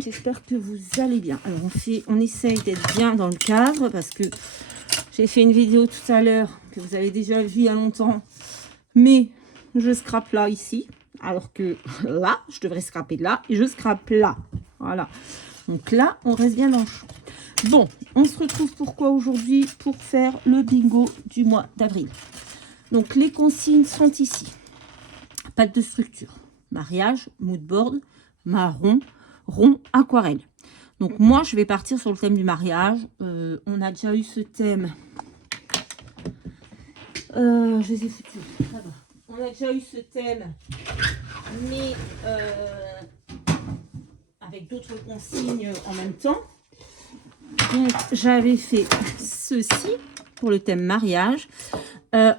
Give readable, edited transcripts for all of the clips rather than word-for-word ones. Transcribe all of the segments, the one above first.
monde, j'espère que vous allez bien. Alors on essaye d'être bien dans le cadre parce que j'ai fait une vidéo tout à l'heure que vous avez déjà vue il y a longtemps, mais je scrape là ici, alors que là je devrais scraper là et je scrape là. Voilà, donc là on reste bien dans le champ. Bon, on se retrouve pourquoi aujourd'hui? Pour faire le bingo du mois d'avril. Donc les consignes sont ici. Pâte de structure, mariage, mood board, marron, rond, aquarelle. Donc moi je vais partir sur le thème du mariage. On a déjà eu ce thème. Je les ai foutus là-bas. On a déjà eu ce thème, mais avec d'autres consignes en même temps. Donc j'avais fait ceci pour le thème mariage.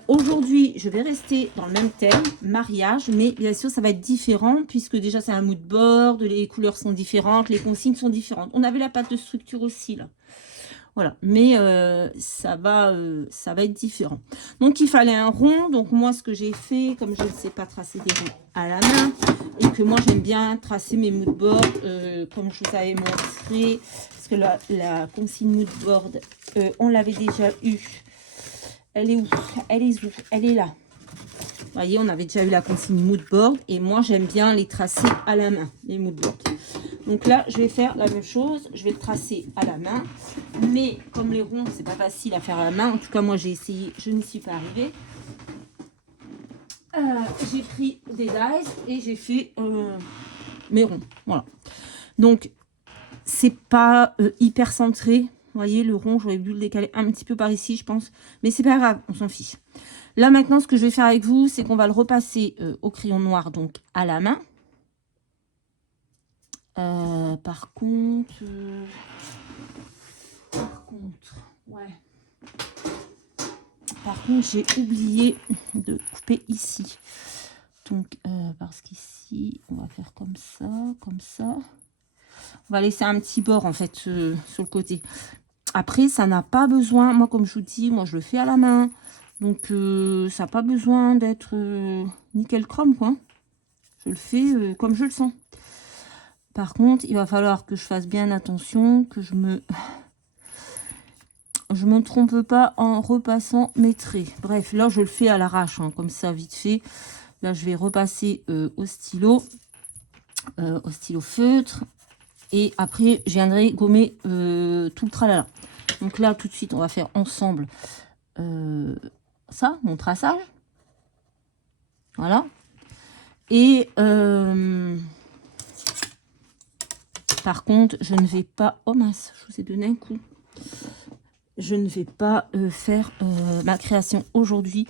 Aujourd'hui, je vais rester dans le même thème, mariage, mais bien sûr, ça va être différent, puisque déjà, c'est un mood board, les couleurs sont différentes, les consignes sont différentes. On avait la pâte de structure aussi, là. Voilà, mais ça va être différent. Donc, il fallait un rond. Donc, moi, ce que j'ai fait, comme je ne sais pas tracer des ronds à la main, et que moi, j'aime bien tracer mes mood boards, comme je vous avais montré, parce que la consigne mood board, on l'avait déjà eu. Elle est où? Elle est où? Elle est là. Vous voyez, on avait déjà eu la consigne mood board. Et moi, j'aime bien les tracer à la main, les mood boards. Donc là, je vais faire la même chose. Je vais le tracer à la main. Mais comme les ronds, c'est pas facile à faire à la main. En tout cas, moi, j'ai essayé. Je n'y suis pas arrivée. J'ai pris des dies et j'ai fait mes ronds. Voilà. Donc, c'est pas hyper centré. Vous voyez, le rond, j'aurais dû le décaler un petit peu par ici, je pense. Mais c'est pas grave, on s'en fiche. Là, maintenant, ce que je vais faire avec vous, c'est qu'on va le repasser au crayon noir, donc à la main. Par contre, ouais. Par contre, j'ai oublié de couper ici. Donc, parce qu'ici, on va faire comme ça, comme ça. On va laisser un petit bord, en fait, sur le côté. Après, ça n'a pas besoin, moi comme je vous dis, moi je le fais à la main. Donc ça n'a pas besoin d'être nickel chrome, quoi. Je le fais comme je le sens. Par contre, il va falloir que je fasse bien attention, que je me trompe pas en repassant mes traits. Bref, là je le fais à l'arrache, hein, comme ça, vite fait. Là je vais repasser au stylo feutre. Et après, je viendrai gommer tout le tralala. Donc là, tout de suite, on va faire ensemble ça, mon traçage. Voilà. Et par contre, je ne vais pas... Oh mince, je vous ai donné un coup. Je ne vais pas faire ma création aujourd'hui.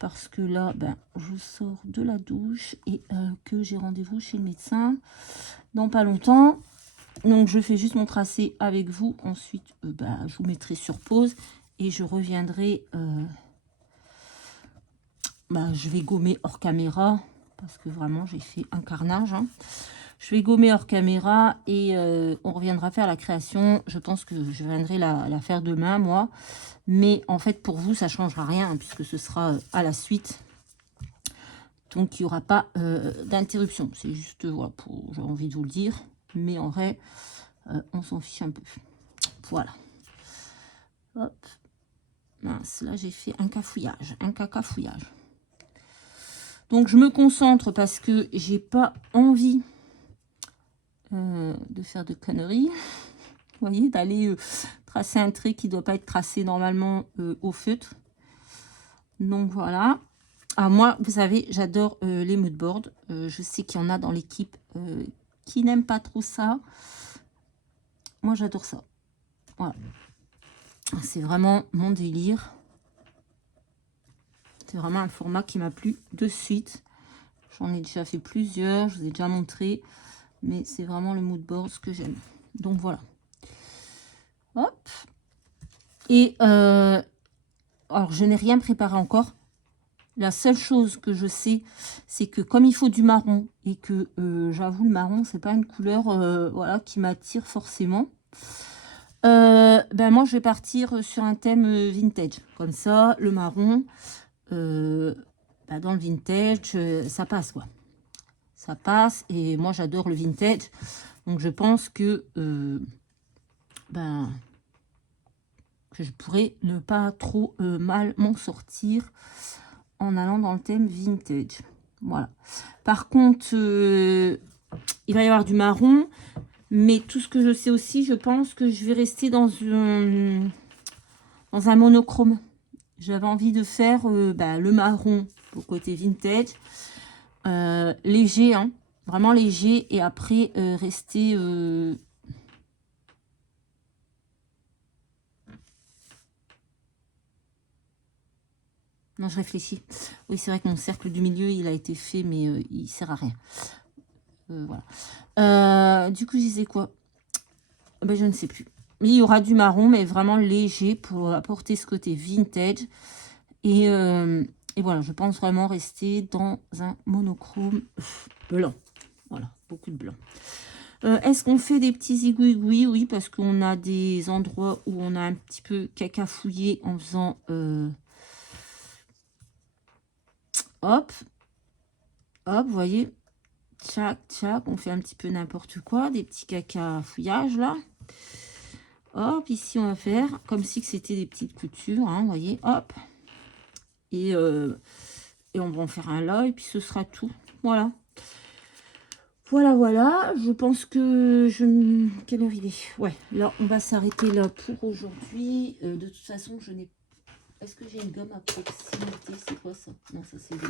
Parce que là, ben, je sors de la douche et que j'ai rendez-vous chez le médecin dans pas longtemps. Donc, je fais juste mon tracé avec vous. Ensuite, je vous mettrai sur pause et je reviendrai. Je vais gommer hors caméra parce que vraiment, j'ai fait un carnage. Hein. Je vais gommer hors caméra et on reviendra faire la création. Je pense que je viendrai la faire demain, moi. Mais en fait, pour vous, ça ne changera rien hein, puisque ce sera à la suite. Donc, il n'y aura pas d'interruption. C'est juste, voilà, j'ai envie de vous le dire. Mais en vrai... on s'en fiche un peu. Voilà. Hop. Mince, là j'ai fait un cafouillage. Un cacafouillage. Donc je me concentre parce que j'ai pas envie de faire de conneries. Vous voyez, d'aller tracer un trait qui doit pas être tracé normalement au feutre. Donc voilà. Ah, moi, vous savez, j'adore les mood boards. Je sais qu'il y en a dans l'équipe qui n'aiment pas trop ça. Moi, j'adore ça. Voilà. C'est vraiment mon délire. C'est vraiment un format qui m'a plu de suite. J'en ai déjà fait plusieurs, je vous ai déjà montré. Mais c'est vraiment le mood board ce que j'aime. Donc voilà. Hop. Et alors, je n'ai rien préparé encore. La seule chose que je sais, c'est que comme il faut du marron et que j'avoue, le marron, c'est pas une couleur voilà, qui m'attire forcément. Moi, je vais partir sur un thème vintage. Comme ça, le marron, dans le vintage, ça passe, quoi. Ça passe. Et moi, j'adore le vintage. Donc je pense que, que je pourrais ne pas trop mal m'en sortir en allant dans le thème vintage. Voilà. Par contre, il va y avoir du marron, mais tout ce que je sais aussi, je pense que je vais rester dans un monochrome. J'avais envie de faire le marron pour le côté vintage, léger, hein, vraiment léger, et après rester... Non, je réfléchis. Oui, c'est vrai que mon cercle du milieu, il a été fait, mais il sert à rien. Voilà. Du coup, je disais quoi? Je ne sais plus. Il y aura du marron, mais vraiment léger pour apporter ce côté vintage. Et voilà, je pense vraiment rester dans un monochrome blanc. Voilà, beaucoup de blanc. Est-ce qu'on fait des petits zigouigouis? Oui, parce qu'on a des endroits où on a un petit peu cacafouillé en faisant... hop, hop, vous voyez, tchac, tchac, on fait un petit peu n'importe quoi, des petits cacafouillages là. Hop, ici on va faire comme si c'était des petites coutures, hein, vous voyez, hop. Et on va en faire un là, et puis ce sera tout. Voilà. Voilà, je pense que quelle heure il est? Ouais, là, on va s'arrêter là pour aujourd'hui. De toute façon, je n'ai... Est-ce que j'ai une gomme à proximité? C'est quoi ça? Non, ça c'est des...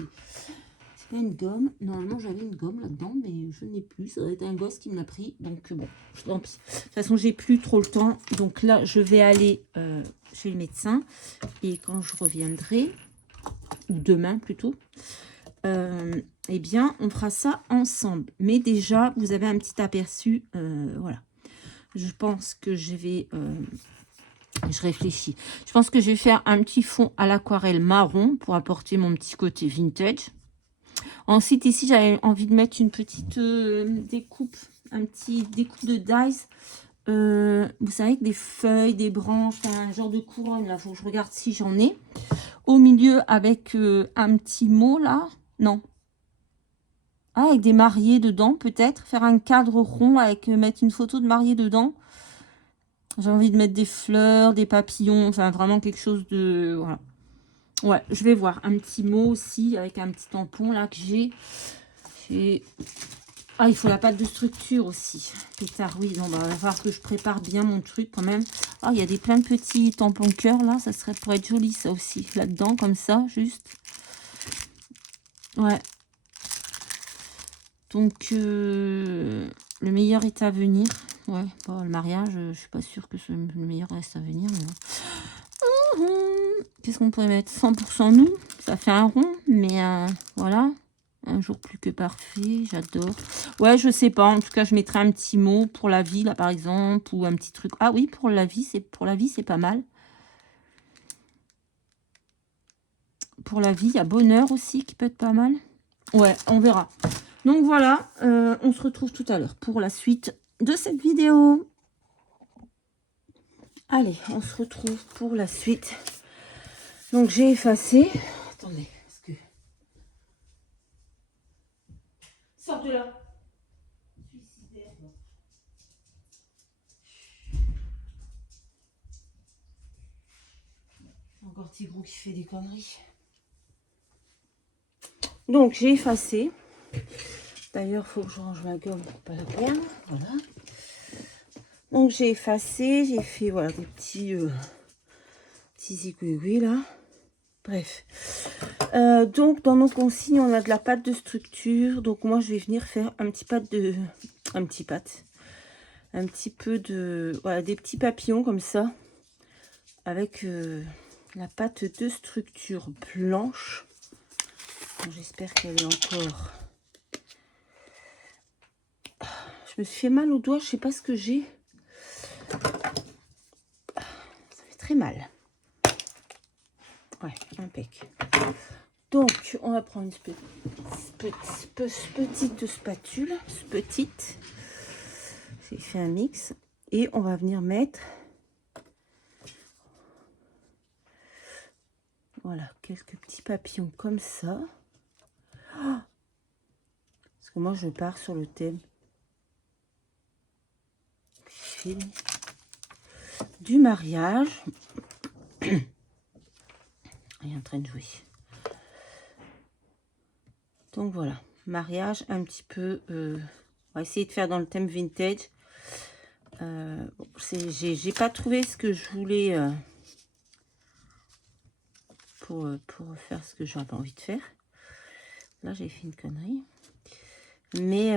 C'est pas une gomme. Normalement, j'avais une gomme là-dedans, mais je n'ai plus. Ça doit être un gosse qui me l'a pris. Donc, bon, tant pis. De toute façon, j'ai plus trop le temps. Donc là, je vais aller chez le médecin. Et quand je reviendrai, ou demain plutôt, eh bien, on fera ça ensemble. Mais déjà, vous avez un petit aperçu. Voilà. Je pense que je vais... je réfléchis. Je pense que je vais faire un petit fond à l'aquarelle marron pour apporter mon petit côté vintage. Ensuite, ici, j'avais envie de mettre une petite découpe, un petit découpe de dies. Vous savez, avec des feuilles, des branches, un genre de couronne. Là, il faut que je regarde si j'en ai. Au milieu, avec un petit mot, là. Non. Ah, avec des mariés dedans, peut-être. Faire un cadre rond avec mettre une photo de mariée dedans. J'ai envie de mettre des fleurs, des papillons. Enfin, vraiment quelque chose de... Voilà. Ouais, je vais voir. Un petit mot aussi, avec un petit tampon, là, que j'ai. Ah, il faut la pâte de structure aussi. Pétard, oui. Non, bah, il va falloir que je prépare bien mon truc quand même. Ah, il y a des plein de petits tampons cœur, là. Ça serait pour être joli, ça aussi. Là-dedans, comme ça, juste. Ouais. Donc, le meilleur est à venir. Ouais, bon, le mariage, je suis pas sûre que le meilleur reste à venir. Mais... Qu'est-ce qu'on pourrait mettre? 100% nous. Ça fait un rond, mais voilà. Un jour plus que parfait, j'adore. Ouais, je sais pas. En tout cas, je mettrai un petit mot pour la vie, là, par exemple. Ou un petit truc. Ah oui, pour la vie, c'est pas mal. Pour la vie, il y a bonheur aussi qui peut être pas mal. Ouais, on verra. Donc voilà, on se retrouve tout à l'heure pour la suite de cette vidéo. Allez, on se retrouve pour la suite. Donc j'ai effacé. Attendez, parce que... Sors de là. Encore petit gros qui fait des conneries. Donc j'ai effacé. D'ailleurs, il faut que je range ma gomme pour pas la perdre. Voilà. Donc j'ai effacé, j'ai fait voilà des petits zigouigouis là. Bref. Donc dans nos consignes, on a de la pâte de structure. Donc moi je vais venir faire un petit peu de voilà, des petits papillons comme ça. Avec la pâte de structure blanche. J'espère qu'elle est encore... Je me suis fait mal au doigt, je sais pas ce que j'ai. Ça fait très mal. Ouais, impec. Donc, on va prendre une petite spatule. Petite. J'ai fait un mix. Et on va venir mettre... Voilà, quelques petits papillons comme ça. Oh, parce que moi, je pars sur le thème fait du mariage. Il est en train de jouer. Donc voilà, mariage un petit peu. On va essayer de faire dans le thème vintage. Bon, j'ai pas trouvé ce que je voulais pour faire ce que j'avais envie de faire. Là, j'ai fait une connerie. Mais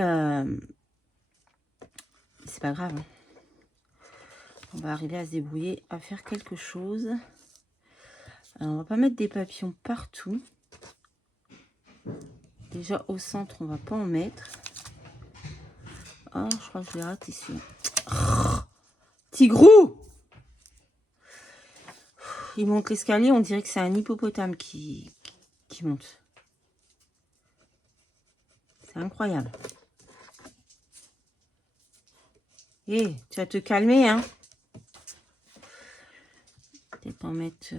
c'est pas grave. Hein. On va arriver à se débrouiller, à faire quelque chose. Alors, on va pas mettre des papillons partout. Déjà, au centre, on va pas en mettre. Ah, je crois que je l'ai raté celui-là. Oh, Tigrou! Il monte l'escalier, on dirait que c'est un hippopotame qui monte. C'est incroyable. Hé, tu vas te calmer, hein. Peut-être en mettre...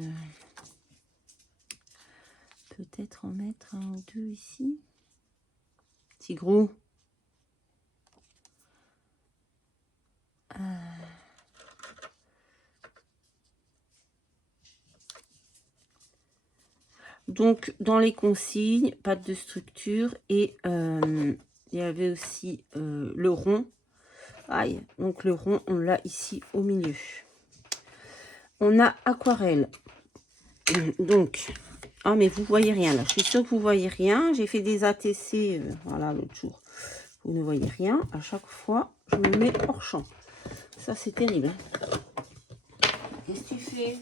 peut-être en mettre un ou deux ici. Tigrou. Donc, dans les consignes, pas de structure. Et il y avait aussi le rond. Aïe, donc le rond, on l'a ici au milieu. On a aquarelle. Donc, ah mais vous voyez rien là. Je suis sûre que vous voyez rien. J'ai fait des ATC, voilà, l'autre jour. Vous ne voyez rien. À chaque fois, je me mets hors champ. Ça, c'est terrible. Qu'est-ce que tu fais?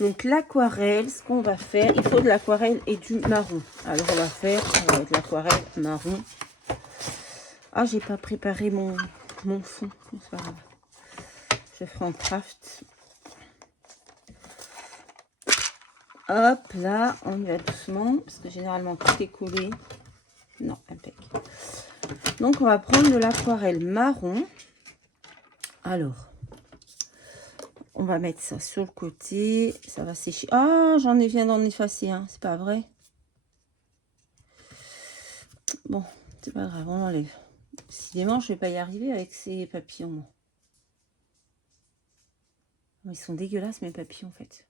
Donc, l'aquarelle, ce qu'on va faire, il faut de l'aquarelle et du marron. Alors, on va faire de l'aquarelle marron. Ah, j'ai pas préparé mon fond. C'est pas grave. Je ferai en craft. Hop, là, on y va doucement, parce que généralement, tout est collé. Non, impec. Donc, on va prendre de l'aquarelle marron. Alors, on va mettre ça sur le côté. Ça va sécher. Ah, j'en ai viens d'en effacer, hein. C'est pas vrai. Bon, c'est pas grave, on l'enlève. Décidément, je vais pas y arriver avec ces papillons. Ils sont dégueulasses, mes papillons, en fait.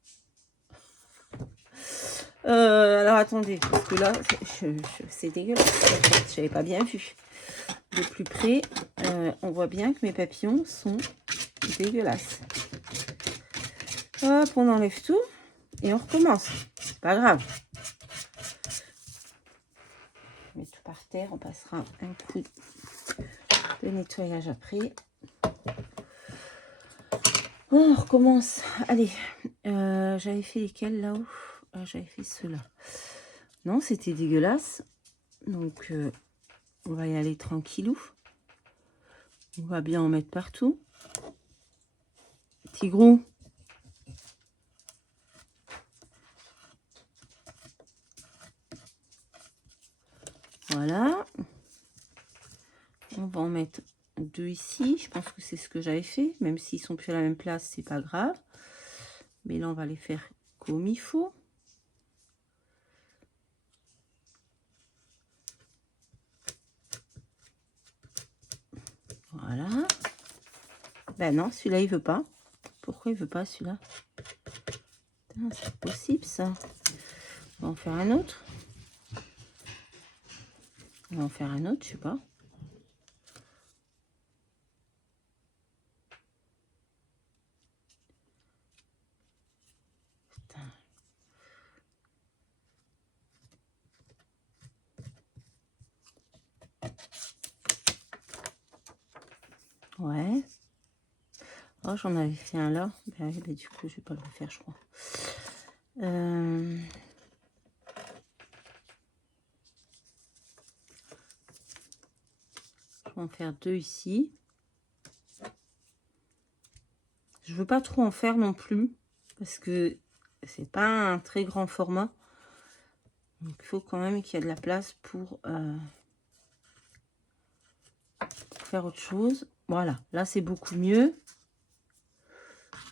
Alors, attendez, parce que là, c'est dégueulasse. Je n'avais pas bien vu. De plus près, on voit bien que mes papillons sont dégueulasses. Hop, on enlève tout et on recommence. C'est pas grave. On met tout par terre, on passera un coup de nettoyage après. On recommence. Allez, j'avais fait lesquels là-haut? J'avais fait ceux-là. Non, c'était dégueulasse. Donc, on va y aller tranquillou. On va bien en mettre partout. Tigrou. Voilà. On va en mettre deux ici. Je pense que c'est ce que j'avais fait. Même s'ils sont plus à la même place, c'est pas grave. Mais là, on va les faire comme il faut. Voilà. Ben non, celui-là, il veut pas. Pourquoi il veut pas, celui-là? C'est possible, ça. On va en faire un autre. On va en faire un autre, je sais pas. Putain. Ouais. Oh, j'en avais fait un là. Ben, du coup, je vais pas le refaire, je crois. Je vais en faire deux ici. Je veux pas trop en faire non plus. Parce que c'est pas un très grand format. Donc, il faut quand même qu'il y ait de la place pour faire autre chose. Voilà, là, c'est beaucoup mieux.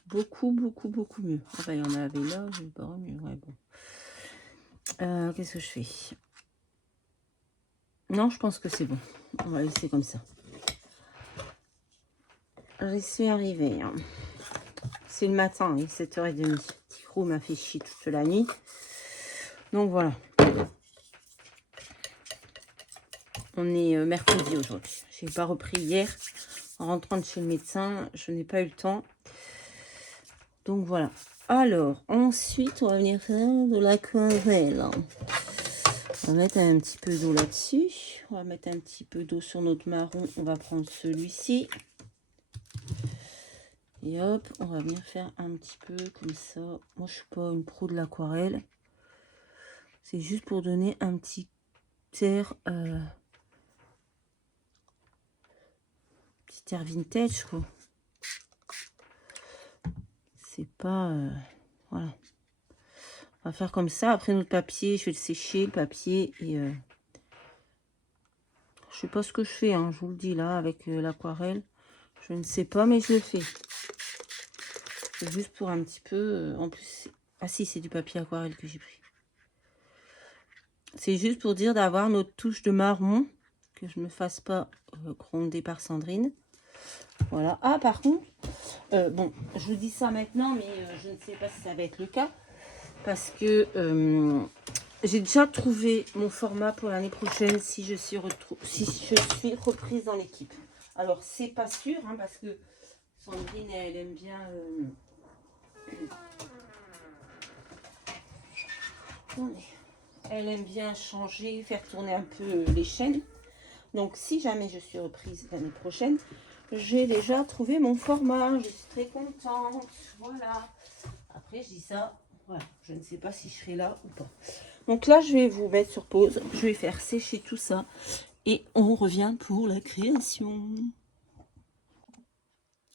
Beaucoup mieux. Enfin, il y en avait là, je pas mieux. Ouais, bon. Qu'est-ce que je fais? Non, je pense que c'est bon. On va laisser comme ça. j'y suis arrivée. Hein. C'est le matin, il est 7h30. Petit Gros m'a fait chier toute la nuit. Donc voilà. On est mercredi aujourd'hui. Je n'ai pas repris hier. En rentrant de chez le médecin, je n'ai pas eu le temps. Donc voilà. Alors, ensuite, on va venir faire de l'aquarelle. On va mettre un petit peu d'eau là-dessus. On va mettre un petit peu d'eau sur notre marron. On va prendre celui-ci. Et hop, on va venir faire un petit peu comme ça. Moi, je suis pas une pro de l'aquarelle. C'est juste pour donner un petit air, petit air vintage, quoi. C'est pas... voilà. On va faire comme ça. Après, notre papier, je vais le sécher, le papier. Et je sais pas ce que je fais, hein, je vous le dis là, avec l'aquarelle. Je ne sais pas, mais je le fais. C'est juste pour un petit peu... en plus... Ah si, c'est du papier aquarelle que j'ai pris. C'est juste pour dire d'avoir notre touche de marron. Que je ne me fasse pas gronder par Sandrine. Voilà. Ah, par contre... bon, je vous dis ça maintenant, mais je ne sais pas si ça va être le cas. Parce que j'ai déjà trouvé mon format pour l'année prochaine si je suis reprise dans l'équipe. Alors, c'est pas sûr, hein, parce que Sandrine, elle aime bien... elle aime bien changer, faire tourner un peu les chaînes. Donc, si jamais je suis reprise l'année prochaine, j'ai déjà trouvé mon format. Je suis très contente. Voilà. Après, je dis ça. Voilà. Je ne sais pas si je serai là ou pas. Donc là, je vais vous mettre sur pause. Je vais faire sécher tout ça. Et on revient pour la création.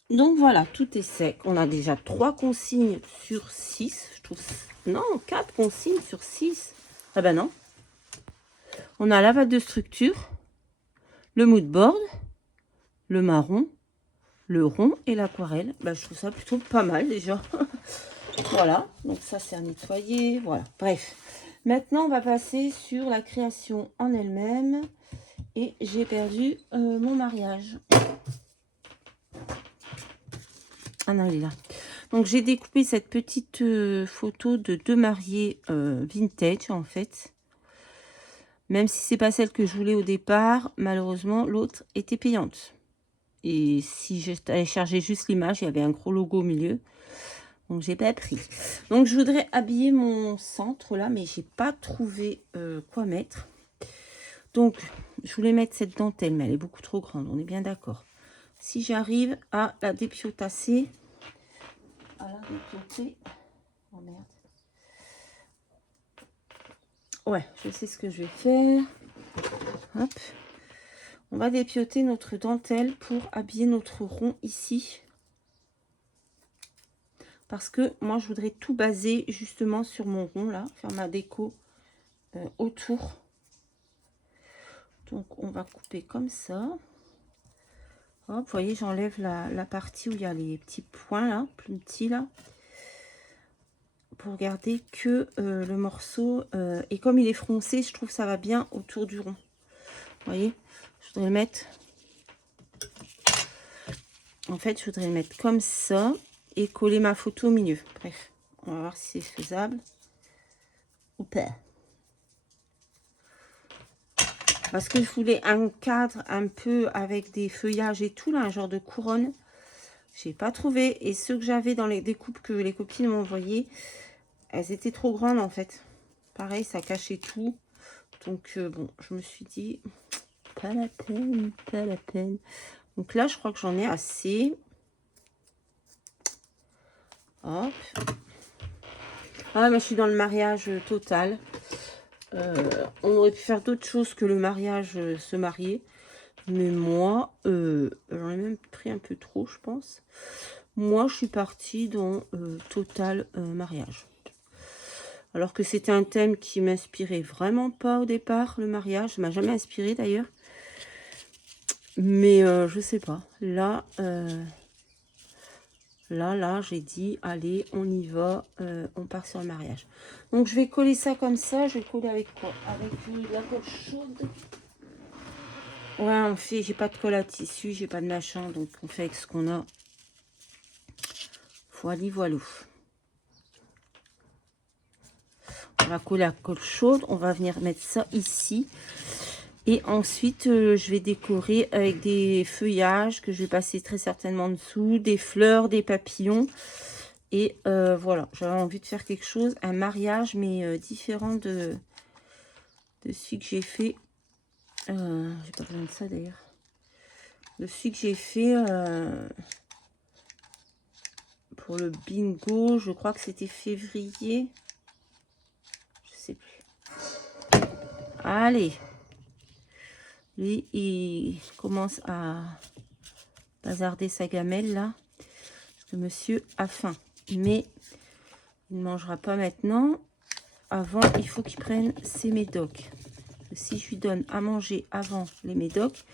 Donc voilà, tout est sec. On a déjà 3 consignes sur 6. Je trouve... Non, 4 consignes sur 6. Ah ben non. On a la pâte de structure, le mood board, le marron, le rond et l'aquarelle. Ben, je trouve ça plutôt pas mal déjà. Voilà, donc ça c'est à nettoyer. Voilà, bref. Maintenant, on va passer sur la création en elle-même. Et j'ai perdu mon mariage. Ah non, il est là. Donc, j'ai découpé cette petite photo de 2 mariés vintage, en fait. Même si c'est pas celle que je voulais au départ, malheureusement, l'autre était payante. Et si j'allais charger juste l'image, il y avait un gros logo au milieu. Donc, j'ai pas pris. Donc, je voudrais habiller mon centre, là, mais j'ai pas trouvé quoi mettre. Donc, je voulais mettre cette dentelle, mais elle est beaucoup trop grande, on est bien d'accord. Si j'arrive à la dépiotasser, oh merde. Ouais, je sais ce que je vais faire. Hop. On va dépioter notre dentelle pour habiller notre rond ici. Parce que moi, je voudrais tout baser justement sur mon rond, là. Faire ma déco autour. Donc, on va couper comme ça. Hop, vous voyez, j'enlève la partie où il y a les petits points, là, plus petits, là. Pour garder que le morceau. Et comme il est froncé, je trouve que ça va bien autour du rond. Vous voyez, je voudrais le mettre... En fait, je voudrais le mettre comme ça et coller ma photo au milieu. Bref, on va voir si c'est faisable ou pas. Parce que je voulais un cadre un peu avec des feuillages et tout, là, un genre de couronne. J'ai pas trouvé. Et ceux que j'avais dans les découpes que les copines m'ont envoyées, elles étaient trop grandes en fait. Pareil, ça cachait tout. Donc, bon, je me suis dit, pas la peine, pas la peine. Donc là, je crois que j'en ai assez. Hop. Ah, mais je suis dans le mariage total. On aurait pu faire d'autres choses que le mariage, se marier. Mais moi, j'en ai même pris un peu trop, je pense. Moi, je suis partie dans total mariage. Alors que c'était un thème qui m'inspirait vraiment pas au départ, le mariage. Ça m'a jamais inspiré d'ailleurs. Mais je sais pas. Là, j'ai dit, allez, on y va. On part sur le mariage. Donc, je vais coller ça comme ça. Je vais coller avec quoi? Avec de la colle chaude. Ouais, on fait, j'ai pas de colle à tissu, j'ai pas de machin. Donc, on fait avec ce qu'on a. Voilà, voilà. On va coller la colle chaude. On va venir mettre ça ici. Et ensuite, je vais décorer avec des feuillages que je vais passer très certainement en dessous, des fleurs, des papillons. Et voilà, j'avais envie de faire quelque chose, un mariage, mais différent de celui que j'ai fait. J'ai pas besoin de ça d'ailleurs. De celui que j'ai fait pour le bingo, je crois que c'était février. Je sais plus. Allez. Lui, il commence à bazarder sa gamelle là. Parce que monsieur a faim. Mais il ne mangera pas maintenant. Avant, il faut qu'il prenne ses médocs. Si je lui donne à manger avant les médocs,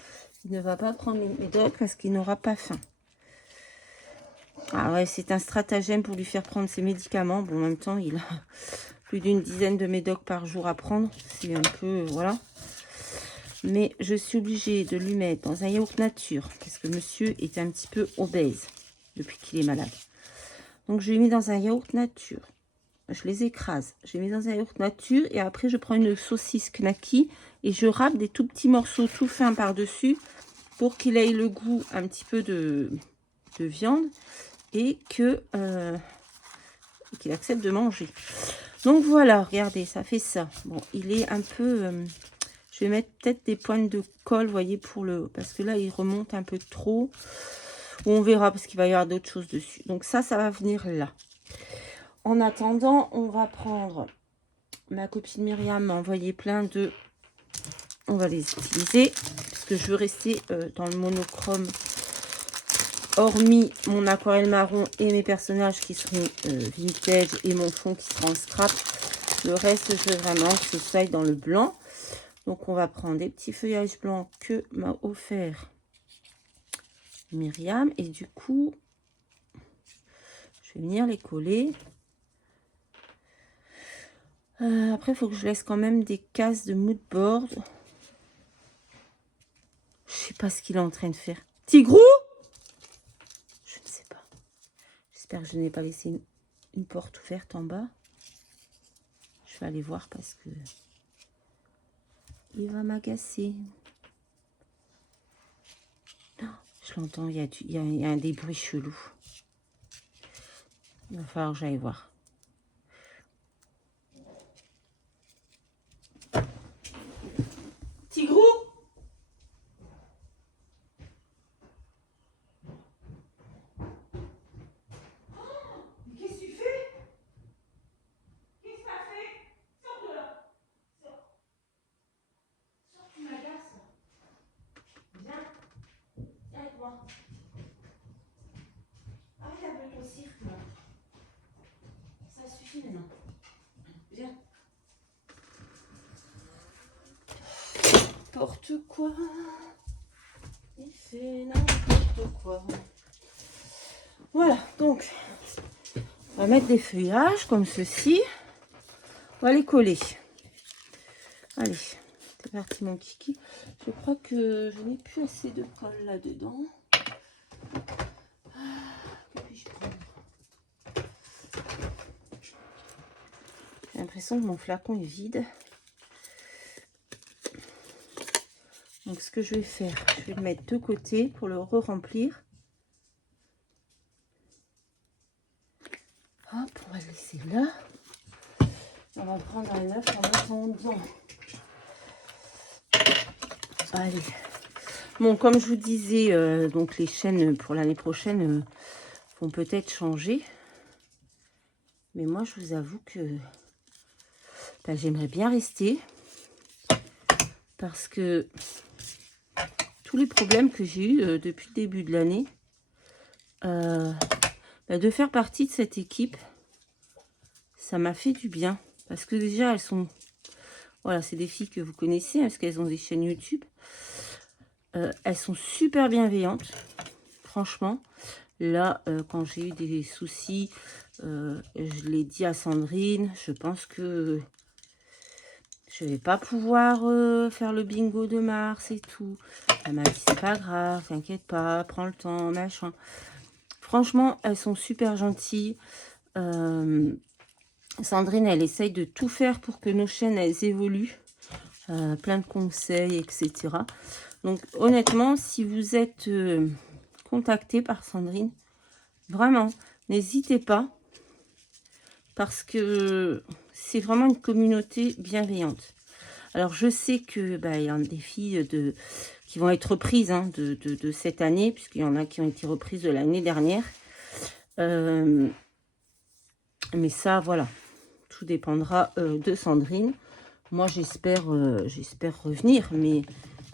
il ne va pas prendre les médocs parce qu'il n'aura pas faim. Ah ouais, c'est un stratagème pour lui faire prendre ses médicaments. Bon, en même temps, il a plus d'une dizaine de médocs par jour à prendre. C'est un peu, voilà. Mais je suis obligée de lui mettre dans un yaourt nature parce que monsieur est un petit peu obèse depuis qu'il est malade. Donc, je lui mets dans un yaourt nature. Je les écrase. Je les mets dans un yaourt nature et après, je prends une saucisse knacky et je râpe des tout petits morceaux tout fins par-dessus pour qu'il ait le goût un petit peu de viande et que qu'il accepte de manger. Donc voilà, regardez, ça fait ça. Bon, il est un peu... je vais mettre peut-être des pointes de colle, vous voyez, pour le... Parce que là, il remonte un peu trop. Ou on verra, parce qu'il va y avoir d'autres choses dessus. Donc ça va venir là. En attendant, on va prendre... Ma copine Myriam m'a envoyé plein de... On va les utiliser, parce que je veux rester dans le monochrome. Hormis mon aquarelle marron et mes personnages qui seront vintage et mon fond qui sera en scrap. Le reste, je veux vraiment que ça aille dans le blanc. Donc, on va prendre des petits feuillages blancs que m'a offert Myriam. Et du coup, je vais venir les coller. Après, il faut que je laisse quand même des cases de mood board. Je sais pas ce qu'il est en train de faire. Tigrou? Je ne sais pas. J'espère que je n'ai pas laissé une porte ouverte en bas. Je vais aller voir parce que il va m'agacer. Je l'entends, il y a des bruits chelous. Il va falloir que j'aille voir. Tigrou? Qu'est-ce que tu fais? Qu'est-ce que tu as fait? Sors de là. Sors. Sors, tu m'agaces. Viens. Viens avec moi. Arrête un peu ton cirque là. Ça suffit maintenant. Viens. N'importe quoi. Il fait n'importe quoi. Voilà, donc on va mettre des feuillages comme ceci. On va les coller. Allez, c'est parti mon kiki. Je crois que je n'ai plus assez de colle là-dedans. Que puis-je prendre? J'ai l'impression que mon flacon est vide. Donc ce que je vais faire, je vais le mettre de côté pour le re-remplir. Hop, on va le laisser là. On va prendre un œuf en attendant. Allez. Bon, comme je vous disais, donc les chaînes pour l'année prochaine vont peut-être changer. Mais moi, je vous avoue que j'aimerais bien rester. Parce que tous les problèmes que j'ai eu depuis le début de l'année, de faire partie de cette équipe, ça m'a fait du bien. Parce que déjà, elles sont... Voilà, c'est des filles que vous connaissez, hein, parce qu'elles ont des chaînes YouTube. Elles sont super bienveillantes, franchement. Là, quand j'ai eu des soucis, je l'ai dit à Sandrine, je pense que je vais pas pouvoir faire le bingo de mars et tout. Elle m'a dit, c'est pas grave, t'inquiète pas, prends le temps, machin. Franchement, elles sont super gentilles. Sandrine, elle essaye de tout faire pour que nos chaînes, elles évoluent. Plein de conseils, etc. Donc, honnêtement, si vous êtes contacté par Sandrine, vraiment, n'hésitez pas. Parce que c'est vraiment une communauté bienveillante. Alors, je sais que il y a des filles qui vont être reprises hein, de cette année, puisqu'il y en a qui ont été reprises de l'année dernière. Mais ça, voilà, tout dépendra de Sandrine. Moi, j'espère revenir, mais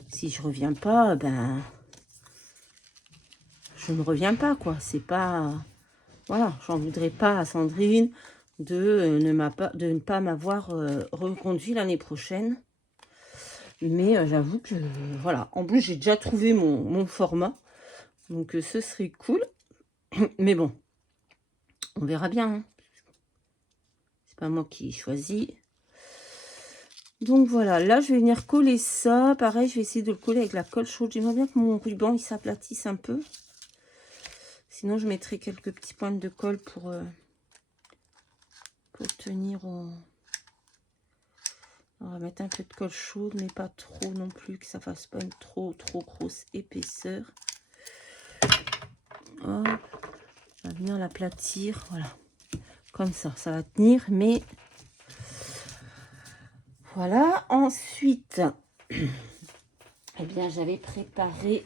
si je reviens pas, je ne reviens pas, quoi. C'est pas... Voilà, j'en voudrais pas à Sandrine de ne pas m'avoir reconduit l'année prochaine. Mais j'avoue que, voilà. En plus, j'ai déjà trouvé mon format. Donc, ce serait cool. Mais bon, on verra bien. Hein. C'est pas moi qui choisis. Donc, voilà. Là, je vais venir coller ça. Pareil, je vais essayer de le coller avec la colle chaude. J'aimerais bien que mon ruban, il s'aplatisse un peu. Sinon, je mettrai quelques petits points de colle pour tenir au... On va mettre un peu de colle chaude, mais pas trop non plus, que ça fasse pas une trop grosse épaisseur. Hop. On va venir l'aplatir, voilà. Comme ça va tenir, mais... Voilà. Ensuite, eh bien, j'avais préparé...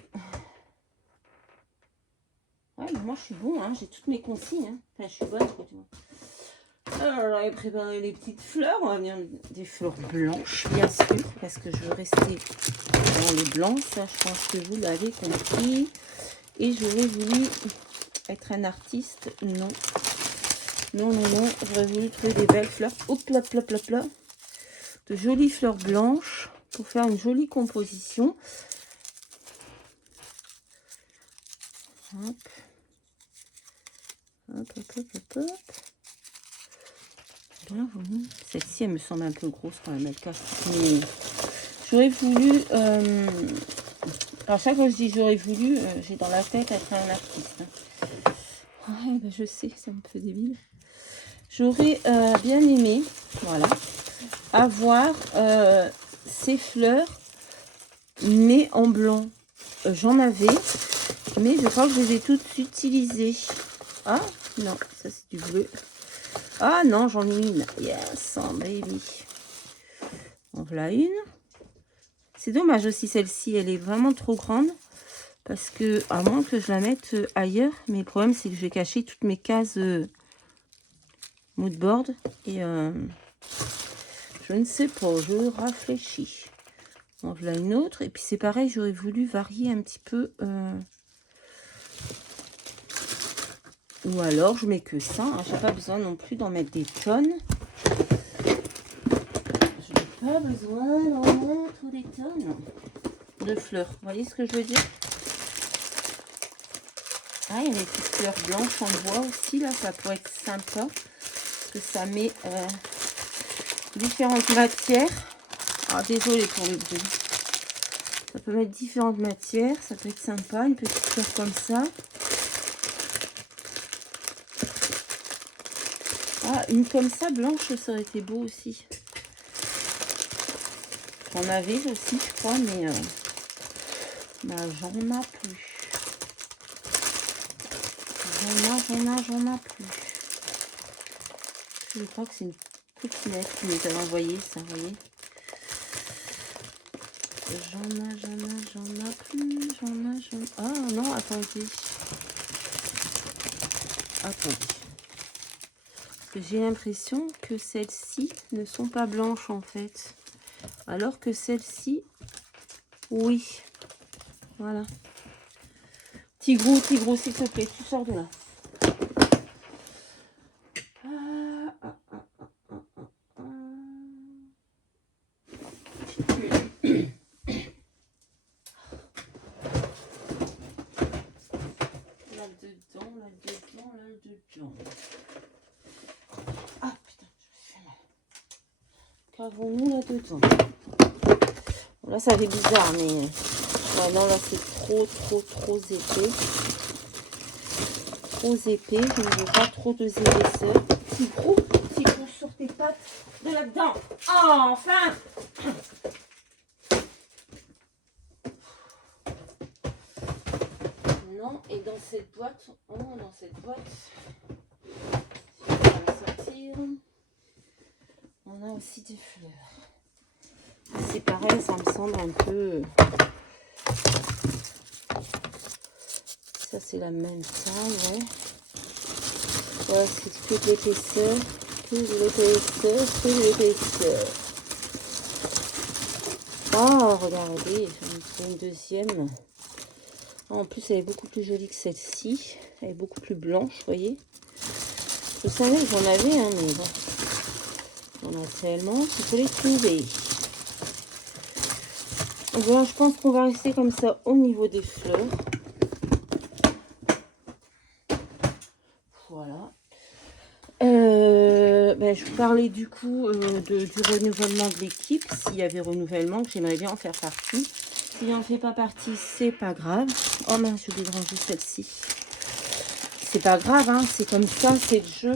Ouais, moi, je suis bon, hein. J'ai toutes mes consignes. Hein. Enfin, je suis bonne, quoi, tu vois. Alors, j'avais préparé les petites fleurs. On va venir des fleurs blanches, bien sûr, parce que je veux rester dans les blancs. Ça, je pense que vous l'avez compris. Et j'aurais voulu être un artiste. Non. Non. J'aurais voulu trouver des belles fleurs. Hop là. De jolies fleurs blanches pour faire une jolie composition. Hop. Celle-ci, elle me semble un peu grosse quand même, elle cache. Mais j'aurais voulu... à chaque fois que je dis j'aurais voulu, j'ai dans la tête être un artiste. Ouais, je sais, c'est un peu débile. J'aurais bien aimé, voilà, avoir ces fleurs, mais en blanc. J'en avais, mais je crois que je les ai toutes utilisées. Ah, non, ça c'est du bleu. Ah non, j'en ai une. Yes, oh baby. En voilà une. C'est dommage aussi, celle-ci, elle est vraiment trop grande. Parce que, à moins que je la mette ailleurs, mais le problème, c'est que je vais cacher toutes mes cases moodboard. Et je ne sais pas, je réfléchis. En voilà une autre. Et puis c'est pareil, j'aurais voulu varier un petit peu. Ou alors, je mets que ça. Hein. Je n'ai pas besoin non plus d'en mettre des tonnes. Je n'ai pas besoin d'en mettre des tonnes de fleurs. Vous voyez ce que je veux dire? Ah, il y a des petites fleurs blanches en bois aussi. Là, ça pourrait être sympa. Parce que ça met différentes matières. Ah, désolée pour le bruit. Ça peut mettre différentes matières. Ça peut être sympa. Une petite fleur comme ça. Ah, une comme ça, blanche, ça aurait été beau aussi. J'en avais aussi, je crois, mais j'en ai plus. J'en ai plus. Je crois que c'est une coquinette qui nous avait envoyé ça, vous voyez. J'en ai plus. Ah non, attendez. Parce que j'ai l'impression que celles-ci ne sont pas blanches en fait. Alors que celles-ci, oui. Voilà. Tigrou, s'il te plaît, tu sors de là. Là-dedans. Ah putain, je me fais mal. Qu'avons-nous là-dedans? Bon, là, ça fait bizarre, mais... Ouais, non, là, c'est trop épais. trop épais. Je ne veux pas trop de épaisseur. Petit gros sur tes pattes de là-dedans. Oh, enfin! Non, et dans cette boîte, je vais la sortir. On a aussi des fleurs. C'est pareil, ça me semble un peu... Ça, c'est la même taille, ouais. Ouais, c'est que de l'épaisseur. Oh, regardez, j'en ai une deuxième. En plus, elle est beaucoup plus jolie que celle-ci. Elle est beaucoup plus blanche, vous voyez. Je savais que j'en avais, hein, mais bon. On a tellement qu'il faut les trouver. Bon, je pense qu'on va rester comme ça au niveau des fleurs. Voilà. Je vous parlais du coup du renouvellement de l'équipe. S'il y avait renouvellement, que j'aimerais bien en faire partie. S'il n'en fait pas partie, c'est pas grave. Oh mince, j'ai oublié de ranger celle-ci. C'est pas grave, hein, c'est comme ça, c'est le jeu.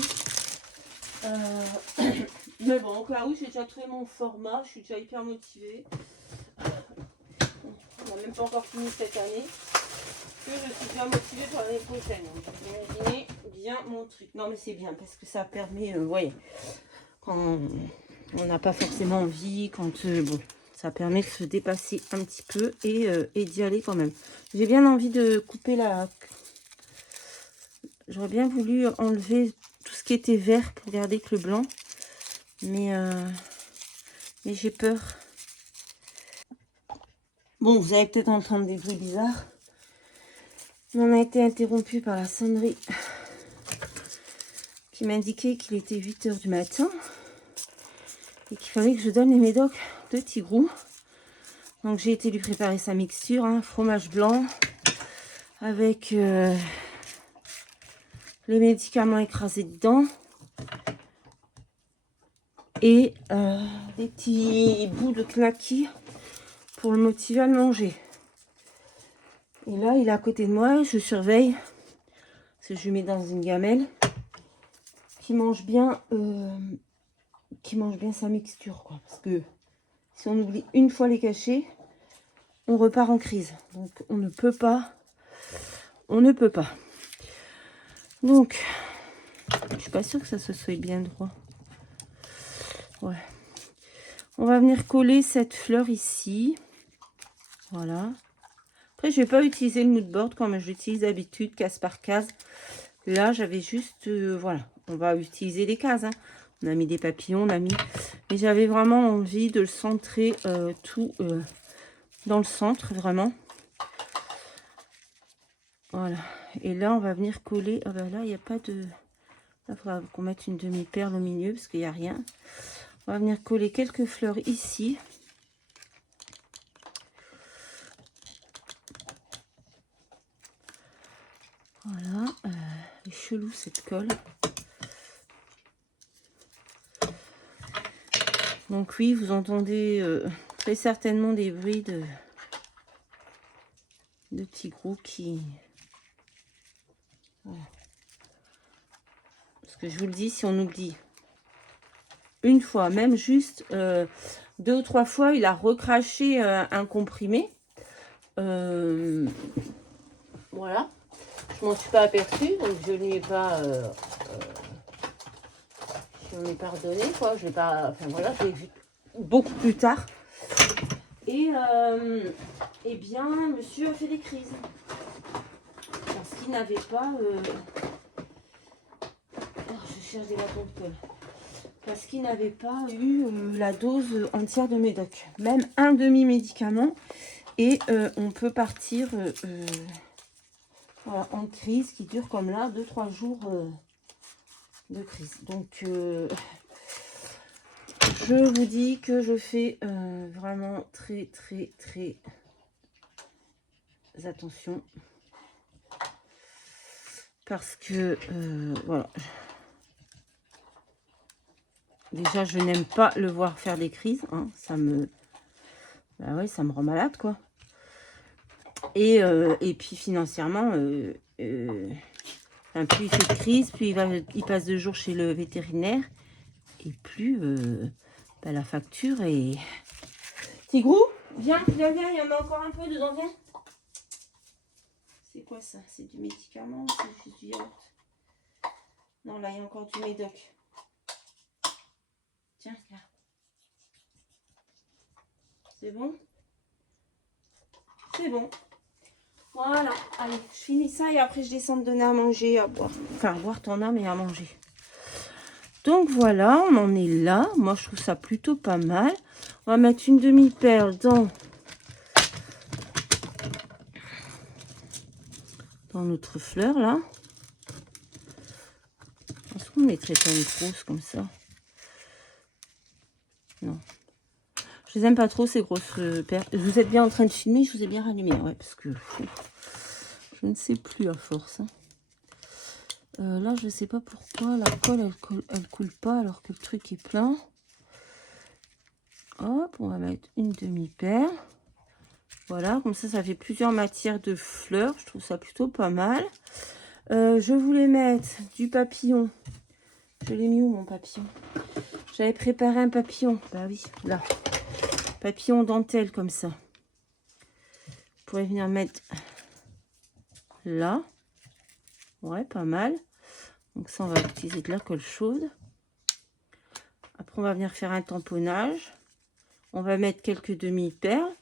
Mais bon, au cas où, j'ai déjà trouvé mon format. Je suis déjà hyper motivée. On n'a même pas encore fini cette année. Que je suis bien motivée pour l'année prochaine. Donc, vous imaginez bien mon truc. Non, mais c'est bien parce que ça permet, vous voyez, quand on n'a pas forcément envie, quand bon, ça permet de se dépasser un petit peu et d'y aller quand même. J'ai bien envie de couper la... J'aurais bien voulu enlever tout ce qui était vert pour garder que le blanc. Mais j'ai peur. Bon, vous allez peut-être entendre des bruits bizarres. On a été interrompu par la sonnerie qui m'indiquait qu'il était 8 h du matin et qu'il fallait que je donne les médocs de Tigrou. Donc j'ai été lui préparer sa mixture, hein, fromage blanc avec les médicaments écrasés dedans et des petits bouts de knacky pour le motiver à le manger. Et là, il est à côté de moi, je surveille, parce que je lui mets dans une gamelle, qui mange bien sa mixture, quoi. Parce que si on oublie une fois les cachets, on repart en crise. Donc, on ne peut pas. Donc, je suis pas sûre que ça se soit bien droit. Ouais. On va venir coller cette fleur ici. Voilà. Après, je vais pas utiliser le mood board comme je l'utilise d'habitude, case par case. Là, j'avais juste... voilà, on va utiliser les cases. Hein. On a mis des papillons, on a mis... Mais j'avais vraiment envie de le centrer tout dans le centre, vraiment. Voilà. Et là, on va venir coller... Ah ben là, il n'y a pas de... Là, il faudra qu'on mette une demi-perle au milieu parce qu'il n'y a rien. On va venir coller quelques fleurs ici. Voilà. Elle est chelou cette colle. Donc oui, vous entendez très certainement des bruits de Tigrou qui... Voilà. Parce que je vous le dis, si on oublie une fois, même juste 2 ou 3 fois, il a recraché un comprimé. Voilà. Je m'en suis pas aperçue, donc je lui ai pas... je m'en ai pardonné, quoi. Je l'ai pas... Enfin voilà, je l'ai vu beaucoup plus tard. Et eh bien, monsieur a fait des crises. Parce qu'il n'avait pas... je cherche des bâtons de colle. Parce qu'il n'avait pas eu la dose entière de médoc. Même un demi-médicament. Et on peut partir voilà, en crise qui dure comme là 2-3 jours de crise. Donc, je vous dis que je fais vraiment très attention. Parce que, voilà. Déjà, je n'aime pas le voir faire des crises. Hein. Ça me... Bah ouais, ça me rend malade, quoi. Et puis, financièrement, Enfin, plus il fait de crise, plus il passe 2 jours chez le vétérinaire. Et plus bah, la facture est... Tigrou, viens, viens, viens, il y en a encore un peu dedans, viens. C'est quoi ça? C'est du médicament ou c'est juste du yaourt? Non, là, il y a encore du médoc. Tiens, regarde. C'est bon? C'est bon. Voilà. Allez, je finis ça et après, je descends me donner à manger, à boire. Enfin, à boire, t'en as, mais à manger. Donc, voilà, on en est là. Moi, je trouve ça plutôt pas mal. On va mettre une demi-perle dans notre fleur, là. Est-ce qu'on mettrait pas une grosse comme ça? Non. Je les aime pas trop, ces grosses perles. Vous êtes bien en train de filmer, je vous ai bien rallumé. Ouais, parce que je ne sais plus à force. Hein. Là, je ne sais pas pourquoi la colle, elle coule pas alors que le truc est plein. Hop, on va mettre une demi-perle. Voilà, comme ça fait plusieurs matières de fleurs. Je trouve ça plutôt pas mal. Je voulais mettre du papillon. Je l'ai mis où, mon papillon? J'avais préparé un papillon. Bah oui, là. Papillon dentelle, comme ça. Vous pourrez venir mettre là. Ouais, pas mal. Donc ça, on va utiliser de la colle chaude. Après, on va venir faire un tamponnage. On va mettre quelques demi-perles.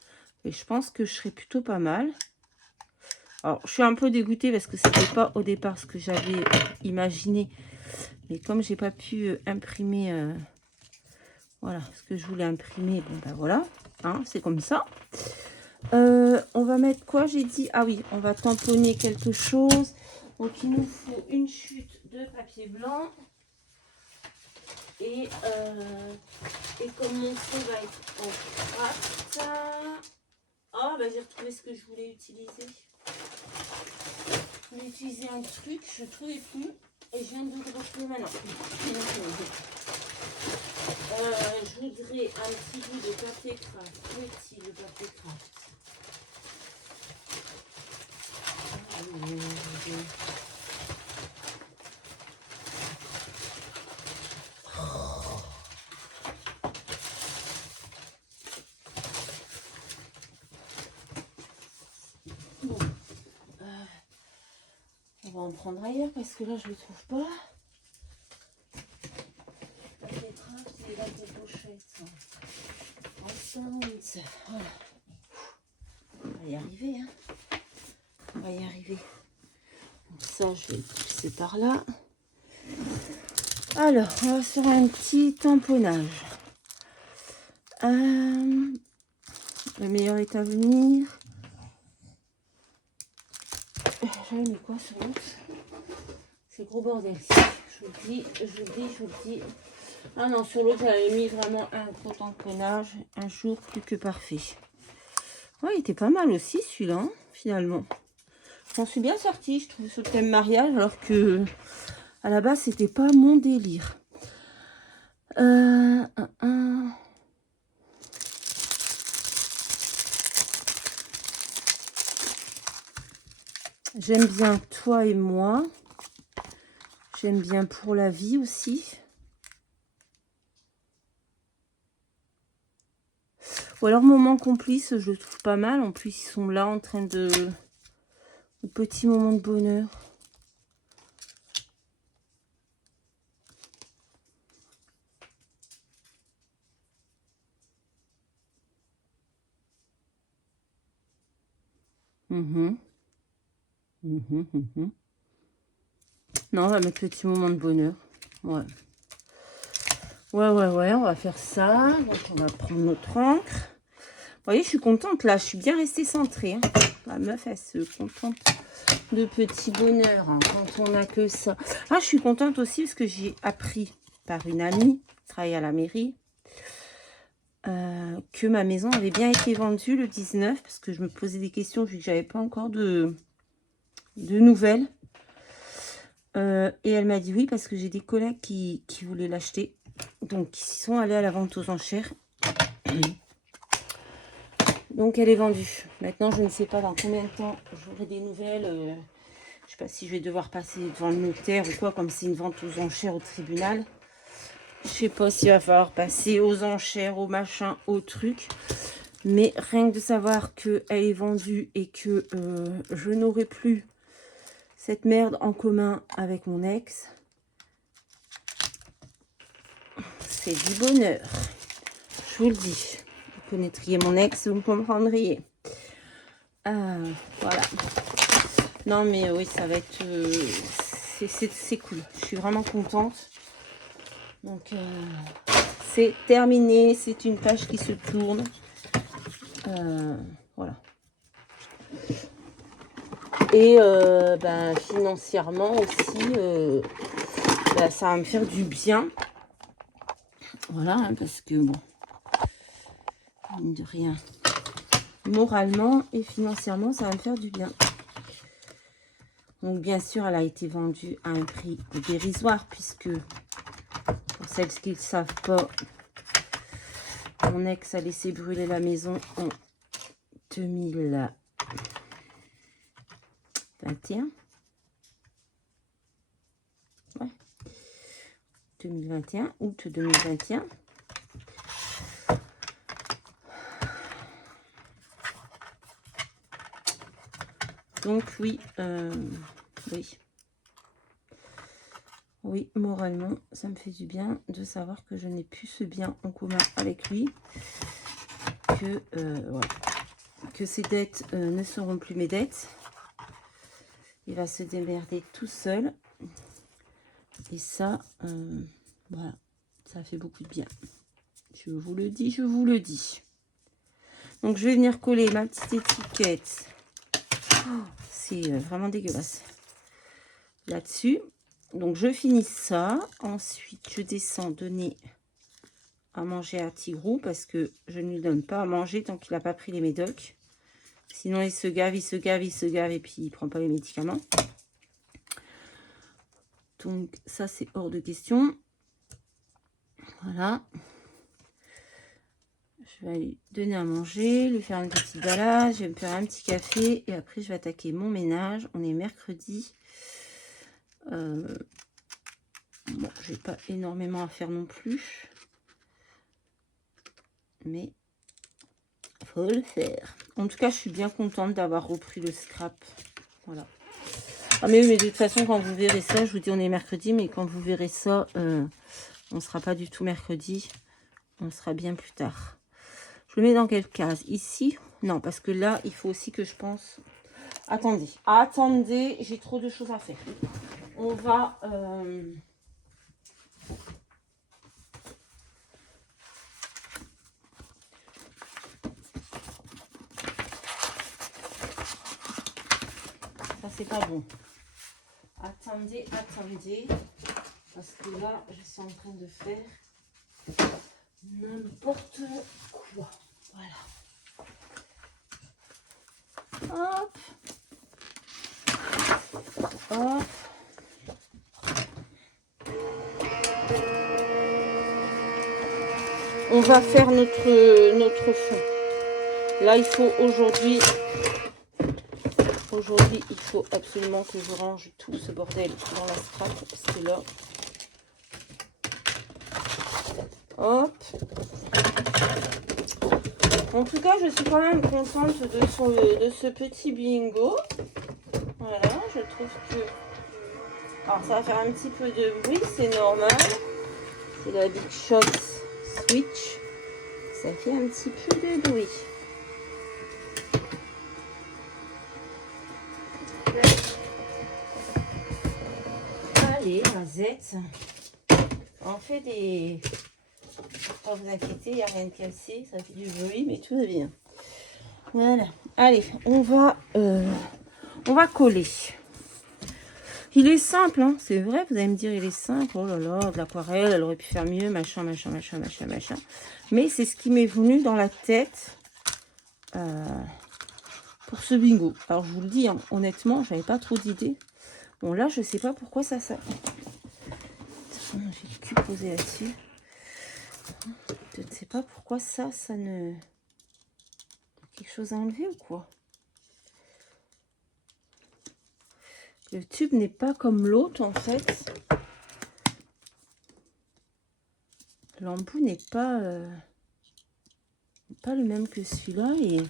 Et je pense que je serai plutôt pas mal. Alors, je suis un peu dégoûtée parce que c'était pas au départ ce que j'avais imaginé. Mais comme j'ai pas pu imprimer, voilà, ce que je voulais imprimer, bon ben voilà, hein, c'est comme ça. On va mettre quoi, j'ai dit? Ah oui, on va tamponner quelque chose. Donc, il nous faut une chute de papier blanc. Et comme mon fond va être en pâte. Ah, bah j'ai retrouvé ce que je voulais utiliser. Je voulais utiliser un truc, je ne trouvais plus. Et je viens de le retrouver maintenant. Je voudrais un petit bout de papier craft. Où est-il le papier craft? Bon. On va en prendre ailleurs parce que là je ne le trouve pas. Papier craft, il est dans des pochettes. Ensuite, voilà. On va y arriver, hein. On va y arriver. Donc ça, je vais le pousser par là. Alors, on va faire un petit tamponnage. Le meilleur est à venir. J'avais mis quoi sur l'autre? C'est gros bordel. Je vous le dis, je vous le dis, je vous le dis. Ah non, sur l'autre, j'avais mis vraiment un gros tamponnage. Un jour plus que parfait. Ouais, il était pas mal aussi, celui-là, hein, finalement. J'en suis bien sortie, je trouve, ce thème mariage, alors que à la base, c'était pas mon délire. J'aime bien toi et moi. J'aime bien pour la vie aussi. Ou alors moment complice, je le trouve pas mal. En plus, ils sont là en train de... Petit moment de bonheur. Non, on va mettre petit moment de bonheur. Ouais. Ouais, on va faire ça. Donc, on va prendre notre encre. Vous voyez, je suis contente là. Je suis bien restée centrée. Hein. La meuf, elle se contente de petits bonheurs hein, quand on n'a que ça. Ah, je suis contente aussi parce que j'ai appris par une amie qui travaille à la mairie que ma maison avait bien été vendue le 19 parce que je me posais des questions vu que j'avais pas encore de nouvelles. Et elle m'a dit oui parce que j'ai des collègues qui voulaient l'acheter. Donc, ils sont allés à la vente aux enchères. Donc, elle est vendue. Maintenant, je ne sais pas dans combien de temps j'aurai des nouvelles. Je sais pas si je vais devoir passer devant le notaire ou quoi, comme c'est une vente aux enchères au tribunal. Je sais pas s'il va falloir passer aux enchères, au machin, au truc. Mais rien que de savoir qu'elle est vendue et que je n'aurai plus cette merde en commun avec mon ex, c'est du bonheur. Je vous le dis. Vous connaîtriez mon ex, vous me comprendriez. Voilà. Non mais oui, ça va être... c'est cool. Je suis vraiment contente. Donc, c'est terminé. C'est une page qui se tourne. Voilà. Et ben, financièrement aussi, ben, ça va me faire du bien. Voilà, hein, parce que bon, mine de rien, moralement et financièrement, ça va me faire du bien. Donc bien sûr, elle a été vendue à un prix dérisoire, puisque pour celles qui ne le savent pas, mon ex a laissé brûler la maison en 2021. Ouais. 2021, août 2021. Donc oui, oui, moralement, ça me fait du bien de savoir que je n'ai plus ce bien en commun avec lui, que, voilà, que ses dettes ne seront plus mes dettes. Il va se démerder tout seul. Et ça, voilà, ça fait beaucoup de bien. Je vous le dis, je vous le dis. Donc, je vais venir coller ma petite étiquette. Oh, c'est vraiment dégueulasse. Là-dessus. Donc, je finis ça. Ensuite, je descends donner à manger à Tigrou parce que je ne lui donne pas à manger tant qu'il n'a pas pris les médocs. Sinon, il se gave, il se gave, il se gave et puis il ne prend pas les médicaments. Donc, ça, c'est hors de question. Voilà. Je vais lui donner à manger, lui faire une petite balade, je vais me faire un petit café et après, je vais attaquer mon ménage. On est mercredi. Bon, je n'ai pas énormément à faire non plus. Mais il faut le faire. En tout cas, je suis bien contente d'avoir repris le scrap. Voilà. Ah mais oui, mais de toute façon, quand vous verrez ça, je vous dis on est mercredi, mais quand vous verrez ça, on ne sera pas du tout mercredi. On sera bien plus tard. Je le mets dans quelle case? Ici? Non, parce que là, il faut aussi que je pense... Attendez, attendez, j'ai trop de choses à faire. On va... Ça, c'est pas bon. Attendez, attendez. Parce que là, je suis en train de faire n'importe quoi. Voilà. Hop. Hop. On va faire notre fond. Là, il faut aujourd'hui, il faut absolument que je range tout ce bordel dans la scrap. Parce que là, hop. En tout cas, je suis quand même contente de ce petit bingo. Voilà, je trouve que... Alors, ça va faire un petit peu de bruit, c'est normal. C'est la Big Shot Switch. Ça fait un petit peu de bruit. Allez, Razette. On fait des... Pas vous inquiéter, il n'y a rien de cassé. Ça fait du bruit, mais tout va bien. Voilà. Allez, on va coller. Il est simple, hein, c'est vrai, vous allez me dire, il est simple. Oh là là, de l'aquarelle, elle aurait pu faire mieux, machin, machin, machin, machin, machin. Mais c'est ce qui m'est venu dans la tête pour ce bingo. Alors, je vous le dis, hein, honnêtement, j'avais pas trop d'idées. Bon, là, je sais pas pourquoi ça... J'ai le cul posé là-dessus. Je ne sais pas pourquoi ça ne... Quelque chose à enlever ou quoi? Le tube n'est pas comme l'autre en fait. L'embout n'est pas, pas le même que celui-là et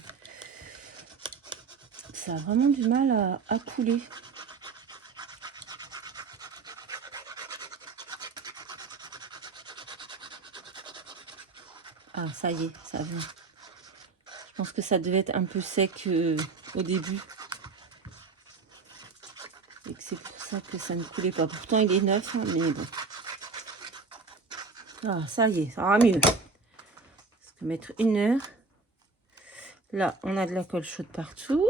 ça a vraiment du mal à couler. Ah, ça y est, ça vient. Je pense que ça devait être un peu sec au début. Et que c'est pour ça que ça ne coulait pas. Pourtant, il est neuf, hein, mais bon. Ah, ça y est, ça va mieux. Parce que mettre 1 heure. Là, on a de la colle chaude partout.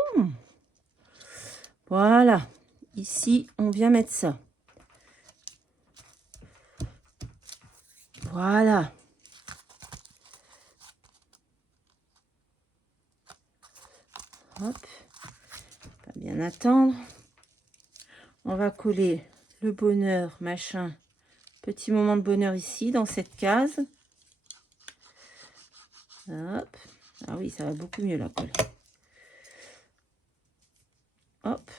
Voilà. Ici, on vient mettre ça. Voilà. Hop. Pas bien attendre. On va coller le bonheur, machin. Petit moment de bonheur ici, dans cette case. Hop. Ah oui, ça va beaucoup mieux la colle. Hop.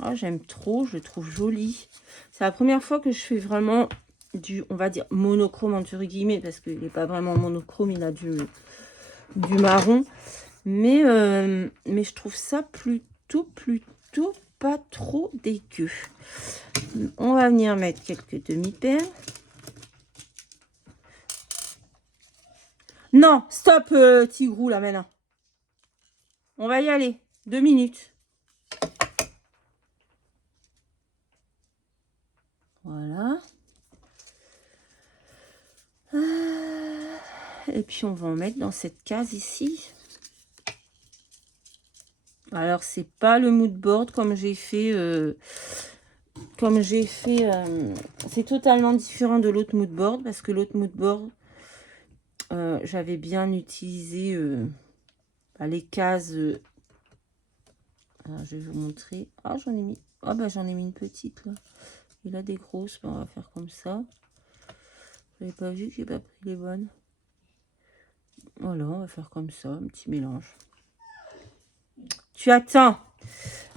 Ah, j'aime trop, je le trouve joli. C'est la première fois que je fais vraiment du, on va dire, monochrome entre guillemets, parce qu'il n'est pas vraiment monochrome, il a du marron. Mais je trouve ça plutôt pas trop dégueu. On va venir mettre quelques demi-paires. Non, stop, Tigrou, là, maintenant. On va y aller. 2 minutes. Voilà. Et puis, on va en mettre dans cette case ici. Alors, c'est pas le mood board comme j'ai fait... c'est totalement différent de l'autre mood board. Parce que l'autre mood board, j'avais bien utilisé les cases... alors, je vais vous montrer. Ah, j'en ai mis... Ah, bah, j'en ai mis une petite, là. Il a des grosses. On va faire comme ça. Vous n'avez pas vu que j'ai pas pris les bonnes. Voilà, on va faire comme ça, un petit mélange. Tu attends.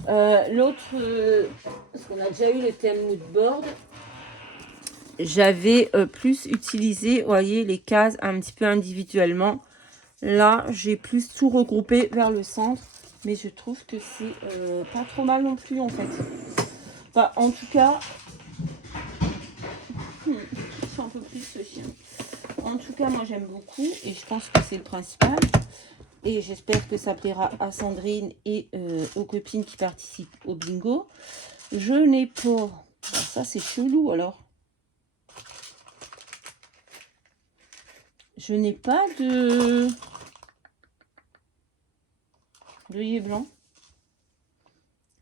L'autre, parce qu'on a déjà eu le thème mood board, j'avais plus utilisé, vous voyez, les cases un petit peu individuellement. Là, j'ai plus tout regroupé vers le centre, mais je trouve que c'est pas trop mal non plus en fait. Enfin, en tout cas, un peu plus ce chien. En tout cas, moi j'aime beaucoup et je pense que c'est le principal. Et j'espère que ça plaira à Sandrine et aux copines qui participent au bingo. Je n'ai pas... ça, c'est chelou, alors. Je n'ai pas de... d'œillet blanc.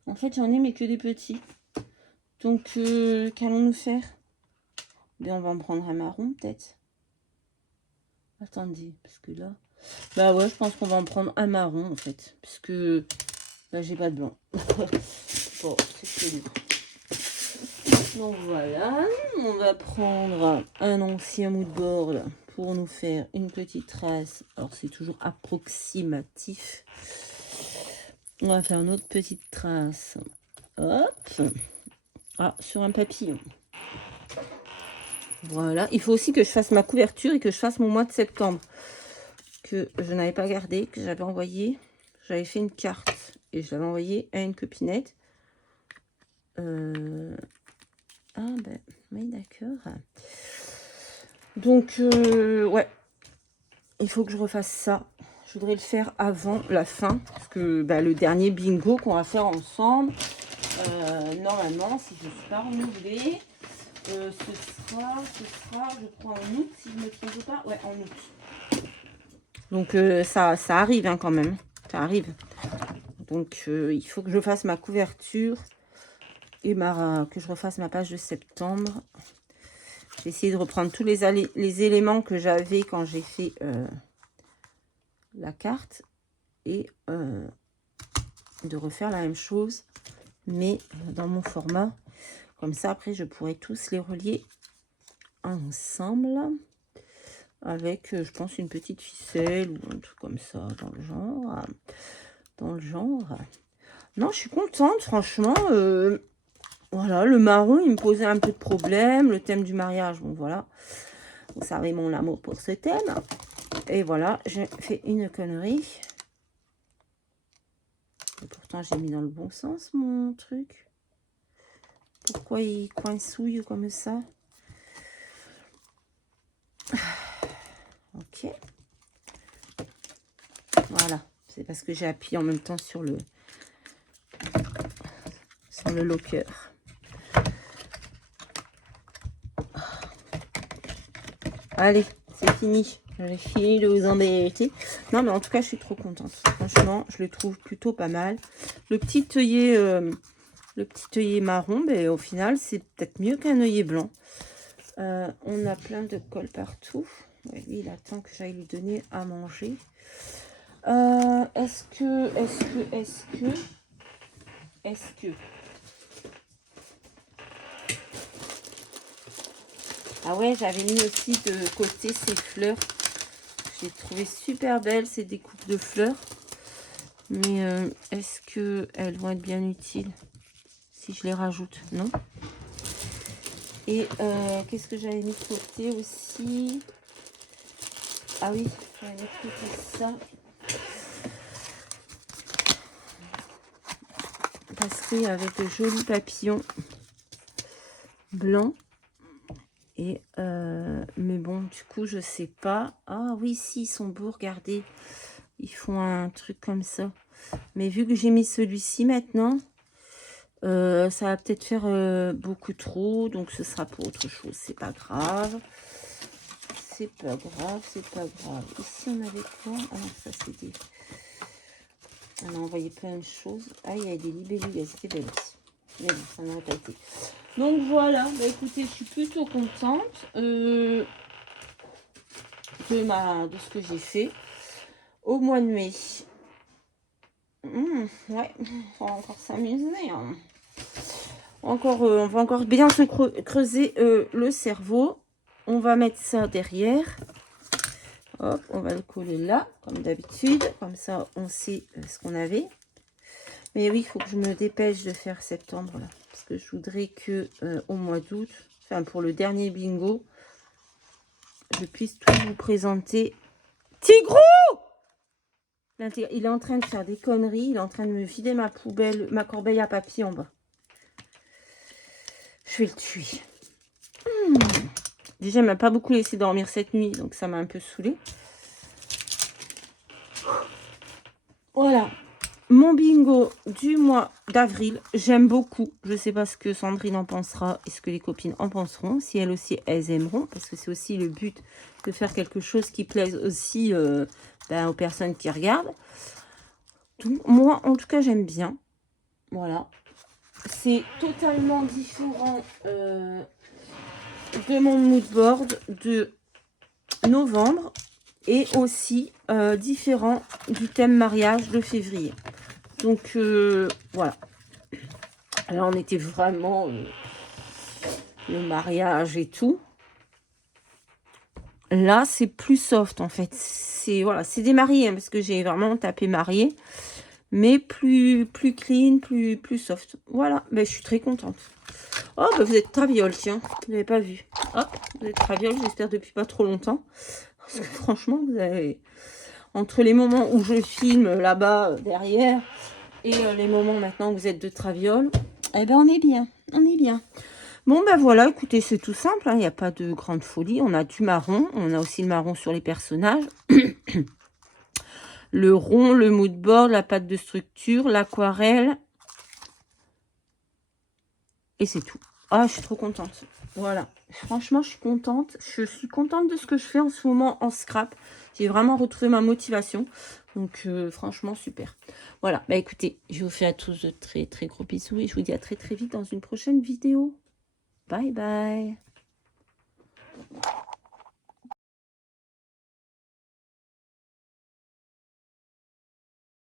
En fait, j'en ai, mais que des petits. Donc, qu'allons-nous faire? Ben, on va en prendre un marron, peut-être. Attendez, parce que là... bah ouais, je pense qu'on va en prendre un marron, en fait. Puisque là, j'ai pas de blanc. Bon, c'est chelou. Donc voilà, on va prendre un ancien mood board pour nous faire une petite trace. Alors c'est toujours approximatif. On va faire une autre petite trace. Hop. Ah, sur un papillon. Voilà, il faut aussi que je fasse ma couverture et que je fasse mon mois de septembre. Que je n'avais pas gardé, que j'avais envoyé. J'avais fait une carte et je l'avais envoyé à une copinette. Ah ben, oui, d'accord. Donc, ouais. Il faut que je refasse ça. Je voudrais le faire avant la fin. Parce que le dernier bingo qu'on va faire ensemble, normalement, si je ne suis pas renouvelée, ce sera, je crois, en août, si je ne me trompe pas. Ouais, en août. Donc, ça arrive hein, quand même. Ça arrive. Donc, il faut que je fasse ma couverture et que je refasse ma page de septembre. J'ai essayé de reprendre tous les éléments que j'avais quand j'ai fait la carte et de refaire la même chose, mais dans mon format. Comme ça, après, je pourrais tous les relier ensemble avec, je pense, une petite ficelle ou un truc comme ça, dans le genre. Non, je suis contente, franchement. Voilà, le marron, il me posait un peu de problème. Le thème du mariage, bon voilà. Vous savez mon amour pour ce thème. Et voilà, j'ai fait une connerie. Et pourtant, j'ai mis dans le bon sens mon truc. Pourquoi il coincouille comme ça? Ok. Voilà, c'est parce que j'ai appuyé en même temps sur le locker. Allez, c'est fini. J'ai fini de vous embêter. Non, mais en tout cas, je suis trop contente. Franchement, je le trouve plutôt pas mal. Le petit œillet marron, ben, au final, c'est peut-être mieux qu'un œillet blanc. On a plein de colle partout. Ouais, lui, il attend que j'aille lui donner à manger. Est-ce que... Ah ouais, j'avais mis aussi de côté ces fleurs. J'ai trouvé super belles ces découpes de fleurs. Mais est-ce qu'elles vont être bien utiles si je les rajoute? Non. Et qu'est-ce que j'avais mis de côté aussi? Ah oui, j'avais mis de côté ça. Parce qu'il y avait de jolis papillons blancs. Et mais bon, du coup, je sais pas. Ah oui, si, ils sont beaux, regardez. Ils font un truc comme ça. Mais vu que j'ai mis celui-ci maintenant, ça va peut-être faire beaucoup trop. Donc, ce sera pour autre chose. C'est pas grave. C'est pas grave, c'est pas grave. Ici, on avait quoi? Ah non, ça, c'est des... On a envoyé plein de choses. Ah, il y a des libellules. C'était belle aussi. Mais bon, ça n'aurait pas été. Donc, voilà. Bah, écoutez, je suis plutôt contente de ce que j'ai fait au mois de mai. Ouais, on va encore s'amuser. Hein. On va encore bien se creuser le cerveau. On va mettre ça derrière. Hop, on va le coller là, comme d'habitude. Comme ça, on sait ce qu'on avait. Mais oui, il faut que je me dépêche de faire septembre, là. Parce que je voudrais que au mois d'août, enfin pour le dernier bingo, je puisse tout vous présenter. Tigrou! Il est en train de faire des conneries. Il est en train de me vider ma poubelle, ma corbeille à papier en bas. Je vais le tuer. Déjà, il m'a pas beaucoup laissé dormir cette nuit, donc ça m'a un peu saoulée. Voilà. Mon bingo du mois d'avril, j'aime beaucoup. Je ne sais pas ce que Sandrine en pensera et ce que les copines en penseront. Si elles aussi, elles aimeront, parce que c'est aussi le but de faire quelque chose qui plaise aussi aux personnes qui regardent. Donc, moi, en tout cas, j'aime bien. Voilà. C'est totalement différent de mon mood board de novembre et aussi différent du thème mariage de février. Donc, voilà. Là, on était vraiment le mariage et tout. Là, c'est plus soft, en fait. C'est voilà, c'est des mariés, hein, parce que j'ai vraiment tapé marié. Mais plus clean, plus soft. Voilà, ben, je suis très contente. Oh, ben, vous êtes traviole, tiens. Vous n'avez pas vu. Hop, vous êtes traviole, j'espère depuis pas trop longtemps. Parce que franchement, vous avez... Entre les moments où je filme là-bas, derrière, et les moments maintenant où vous êtes de traviole, eh ben, on est bien. On est bien. Bon, ben voilà, écoutez, c'est tout simple. Il n'y a pas de grande folie. On a du marron. On a aussi le marron sur les personnages. Le rond, le mood board, la pâte de structure, l'aquarelle. Et c'est tout. Ah, je suis trop contente. Voilà. Franchement, je suis contente. Je suis contente de ce que je fais en ce moment en scrap. J'ai vraiment retrouvé ma motivation. Donc, franchement, super. Voilà. Bah, écoutez, je vous fais à tous de très, très gros bisous. Et je vous dis à très, très vite dans une prochaine vidéo. Bye, bye.